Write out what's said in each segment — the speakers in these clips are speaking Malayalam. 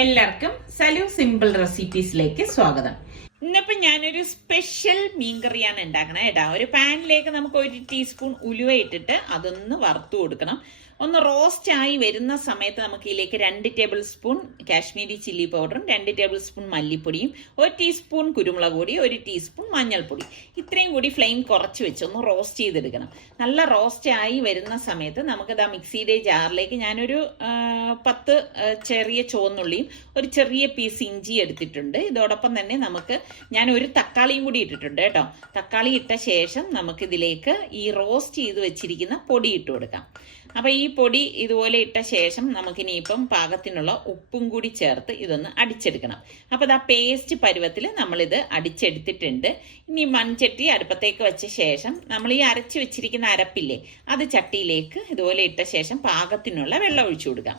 എല്ലാവർക്കും സലു സിമ്പിൾ റെസിപ്പീസിലേക്ക് സ്വാഗതം. ഇന്നിപ്പോൾ ഞാനൊരു സ്പെഷ്യൽ മീൻകറിയാണ് ഉണ്ടാക്കണത് കേട്ടോ. ഒരു പാനിലേക്ക് നമുക്ക് 1 ടീസ്പൂൺ ഉലുവ ഇട്ടിട്ട് അതൊന്ന് വറുത്തു കൊടുക്കണം. ഒന്ന് റോസ്റ്റ് ആയി വരുന്ന സമയത്ത് നമുക്ക് ഇതിലേക്ക് 2 ടേബിൾ സ്പൂൺ കാശ്മീരി ചില്ലി പൗഡറും 2 ടേബിൾ സ്പൂൺ മല്ലിപ്പൊടിയും 1 ടീസ്പൂൺ കുരുമുളക് പൊടി 1 ടീസ്പൂൺ മഞ്ഞൾപ്പൊടി ഇത്രയും കൂടി ഫ്ലെയിം കുറച്ച് വെച്ച് ഒന്ന് റോസ്റ്റ് ചെയ്തെടുക്കണം. നല്ല റോസ്റ്റ് ആയി വരുന്ന സമയത്ത് നമുക്കത് ആ മിക്സിയുടെ ജാറിലേക്ക് ഞാനൊരു 10 ചെറിയ ചുവന്നുള്ളിയും ഒരു ചെറിയ പീസ് ഇഞ്ചി എടുത്തിട്ടുണ്ട്. ഇതോടൊപ്പം തന്നെ ഞാൻ ഒരു തക്കാളിയും കൂടി ഇട്ടിട്ടുണ്ട് കേട്ടോ. തക്കാളി ഇട്ട ശേഷം നമുക്കിതിലേക്ക് ഈ റോസ്റ്റ് ചെയ്ത് വെച്ചിരിക്കുന്ന പൊടി ഇട്ട് കൊടുക്കാം. അപ്പോൾ ഈ പൊടി ഇതുപോലെ ഇട്ട ശേഷം നമുക്കിനിയിപ്പം പാകത്തിനുള്ള ഉപ്പും കൂടി ചേർത്ത് ഇതൊന്ന് അടിച്ചെടുക്കണം. അപ്പോൾ ഇത് ആ പേസ്റ്റ് പരുവത്തിൽ നമ്മളിത് അടിച്ചെടുത്തിട്ടുണ്ട്. ഇനി മൺചട്ടി അടുപ്പത്തേക്ക് വെച്ച ശേഷം നമ്മൾ ഈ അരച്ച് വെച്ചിരിക്കുന്ന അരപ്പില്ലേ അത് ചട്ടിയിലേക്ക് ഇതുപോലെ ഇട്ട ശേഷം പാകത്തിനുള്ള വെള്ളം ഒഴിച്ചു കൊടുക്കാം.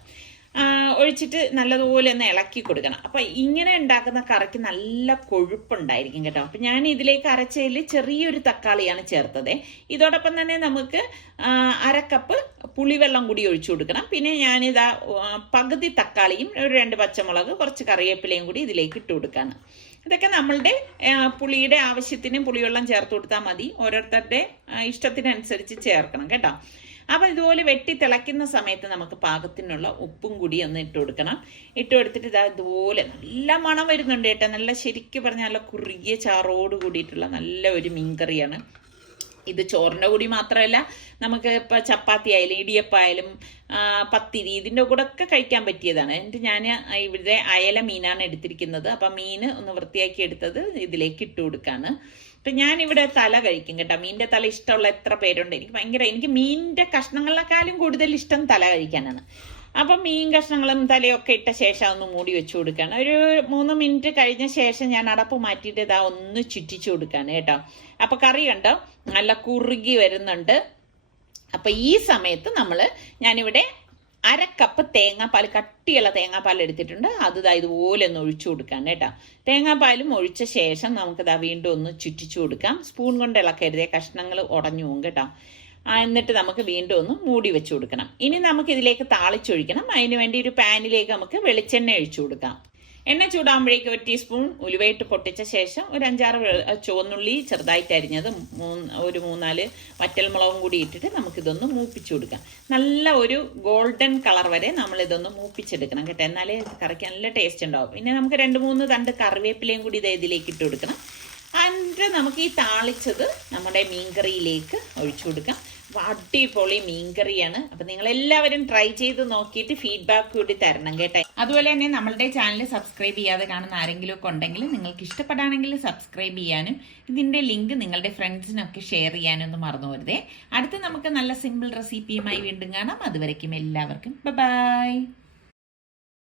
ഒഴിച്ചിട്ട് നല്ലതുപോലെ ഒന്ന് ഇളക്കി കൊടുക്കണം. അപ്പം ഇങ്ങനെ ഉണ്ടാക്കുന്ന കറിക്ക് നല്ല കൊഴുപ്പുണ്ടായിരിക്കും കേട്ടോ. അപ്പം ഞാൻ ഇതിലേക്ക് അരച്ചതിൽ ചെറിയൊരു തക്കാളിയാണ് ചേർത്തത്. ഇതോടൊപ്പം തന്നെ നമുക്ക് 1/2 കപ്പ് പുളിവെള്ളം കൂടി ഒഴിച്ചു കൊടുക്കണം. പിന്നെ ഞാനിതാ പകുതി തക്കാളിയും 2 പച്ചമുളക് കുറച്ച് കറിവേപ്പിലയും കൂടി ഇതിലേക്ക് ഇട്ട് കൊടുക്കുകയാണ്. ഇതൊക്കെ നമ്മളുടെ പുളിയുടെ ആവശ്യത്തിന് പുളിവെള്ളം ചേർത്ത് കൊടുത്താൽ മതി. ഓരോരുത്തരുടെ ഇഷ്ടത്തിനനുസരിച്ച് ചേർക്കണം കേട്ടോ. അപ്പം ഇതുപോലെ വെട്ടി തിളയ്ക്കുന്ന സമയത്ത് നമുക്ക് പാകത്തിനുള്ള ഉപ്പും കൂടി ഒന്ന് ഇട്ട് കൊടുക്കണം. ഇട്ട് കൊടുത്തിട്ട് ഇതുപോലെ നല്ല മണം വരുന്നുണ്ട് കേട്ടോ. നല്ല ശരിക്കും പറഞ്ഞാൽ നല്ല കുറുകിയ ചാറോട് കൂടിയിട്ടുള്ള നല്ല ഒരു മീൻകറിയാണ് ഇത്. ചോറിൻ്റെ കൂടി മാത്രമല്ല നമുക്ക് ഇപ്പോൾ ചപ്പാത്തി ആയാലും ഇടിയപ്പായാലും പത്തിരി ഇതിൻ്റെ കൂടെ ഒക്കെ കഴിക്കാൻ പറ്റിയതാണ്. എന്നിട്ട് ഞാൻ ഇവിടെ അയല മീനാണ് എടുത്തിരിക്കുന്നത്. അപ്പം മീൻ ഒന്ന് വൃത്തിയാക്കി എടുത്തത് ഇതിലേക്ക് ഇട്ട് കൊടുക്കുകയാണ്. അപ്പം ഞാനിവിടെ തല കഴിക്കും കേട്ടോ. മീനിൻ്റെ തല ഇഷ്ടമുള്ള എത്ര പേരുണ്ട്. എനിക്ക് മീനിൻ്റെ കഷ്ണങ്ങളെക്കാളും കൂടുതൽ ഇഷ്ടം തല കഴിക്കാനാണ്. അപ്പം മീൻ കഷ്ണങ്ങളും തലയൊക്കെ ഇട്ട ശേഷം ഒന്ന് മൂടി വെച്ച് കൊടുക്കുകയാണ്. ഒരു 3 മിനിറ്റ് കഴിഞ്ഞ ശേഷം ഞാൻ അടപ്പ് മാറ്റിയിട്ട് ഇതാ ഒന്ന് ചുറ്റിച്ചു കൊടുക്കുകയാണ് കേട്ടോ. അപ്പം കറി കണ്ടോ നല്ല കുറുകി വരുന്നുണ്ട്. അപ്പം ഈ സമയത്ത് ഞാനിവിടെ 1/2 കപ്പ് തേങ്ങാപ്പാൽ, കട്ടിയുള്ള തേങ്ങാപ്പാൽ എടുത്തിട്ടുണ്ട്. അത് ഇതുപോലെ ഒന്ന് ഒഴിച്ചു കൊടുക്കാം കേട്ടോ. തേങ്ങാപ്പാലും ഒഴിച്ച ശേഷം നമുക്കിതാ വീണ്ടും ഒന്ന് ചുറ്റിച്ചു കൊടുക്കാം. സ്പൂൺ കൊണ്ട് ഇളക്കരുതേ, കഷ്ണങ്ങൾ ഉടഞ്ഞു പോകും കേട്ടോ. എന്നിട്ട് നമുക്ക് വീണ്ടും ഒന്ന് മൂടി വെച്ച് കൊടുക്കണം. ഇനി നമുക്ക് ഇതിലേക്ക് താളിച്ചൊഴിക്കണം. അതിന് വേണ്ടി ഒരു പാനിലേക്ക് നമുക്ക് വെളിച്ചെണ്ണ ഒഴിച്ചു കൊടുക്കാം. എണ്ണ ചൂടാകുമ്പോഴേക്ക് 1 ടീസ്പൂൺ ഉലുവയിട്ട് പൊട്ടിച്ച ശേഷം ഒരു 5-6 ചുവന്നുള്ളി ചെറുതായിട്ട് അരിഞ്ഞത്, ഒരു 3-4 വറ്റൽമുളകും കൂടി ഇട്ടിട്ട് നമുക്കിതൊന്ന് മൂപ്പിച്ചു കൊടുക്കാം. നല്ല ഒരു ഗോൾഡൻ കളർ വരെ നമ്മളിതൊന്ന് മൂപ്പിച്ചെടുക്കണം കേട്ടോ. എന്നാലേ കറിക്ക് നല്ല ടേസ്റ്റ് ഉണ്ടാവും. പിന്നെ നമുക്ക് 2-3 തണ്ട് കറിവേപ്പിലയും കൂടി ഇതിലേക്ക് ഇട്ട് കൊടുക്കണം. എന്നിട്ട് നമുക്ക് ഈ താളിച്ചത് നമ്മുടെ മീൻകറിയിലേക്ക് ഒഴിച്ചു കൊടുക്കാം. അടിപൊളി മീൻകറിയാണ്. അപ്പം നിങ്ങളെല്ലാവരും ട്രൈ ചെയ്ത് നോക്കിയിട്ട് ഫീഡ്ബാക്ക് കൂടി തരണം കേട്ടോ. അതുപോലെ തന്നെ നമ്മളുടെ ചാനൽ സബ്സ്ക്രൈബ് ചെയ്യാതെ കാണുന്ന ആരെങ്കിലും ഒക്കെ ഉണ്ടെങ്കിൽ നിങ്ങൾക്ക് ഇഷ്ടപ്പെടാണെങ്കിൽ സബ്സ്ക്രൈബ് ചെയ്യാനും ഇതിൻ്റെ ലിങ്ക് നിങ്ങളുടെ ഫ്രണ്ട്സിനൊക്കെ ഷെയർ ചെയ്യാനും ഒന്നും മറന്നു പോരുതേ. അടുത്ത് നമുക്ക് നല്ല സിമ്പിൾ റെസിപ്പിയുമായി വീണ്ടും കാണാം. അതുവരയ്ക്കും എല്ലാവർക്കും ബൈ.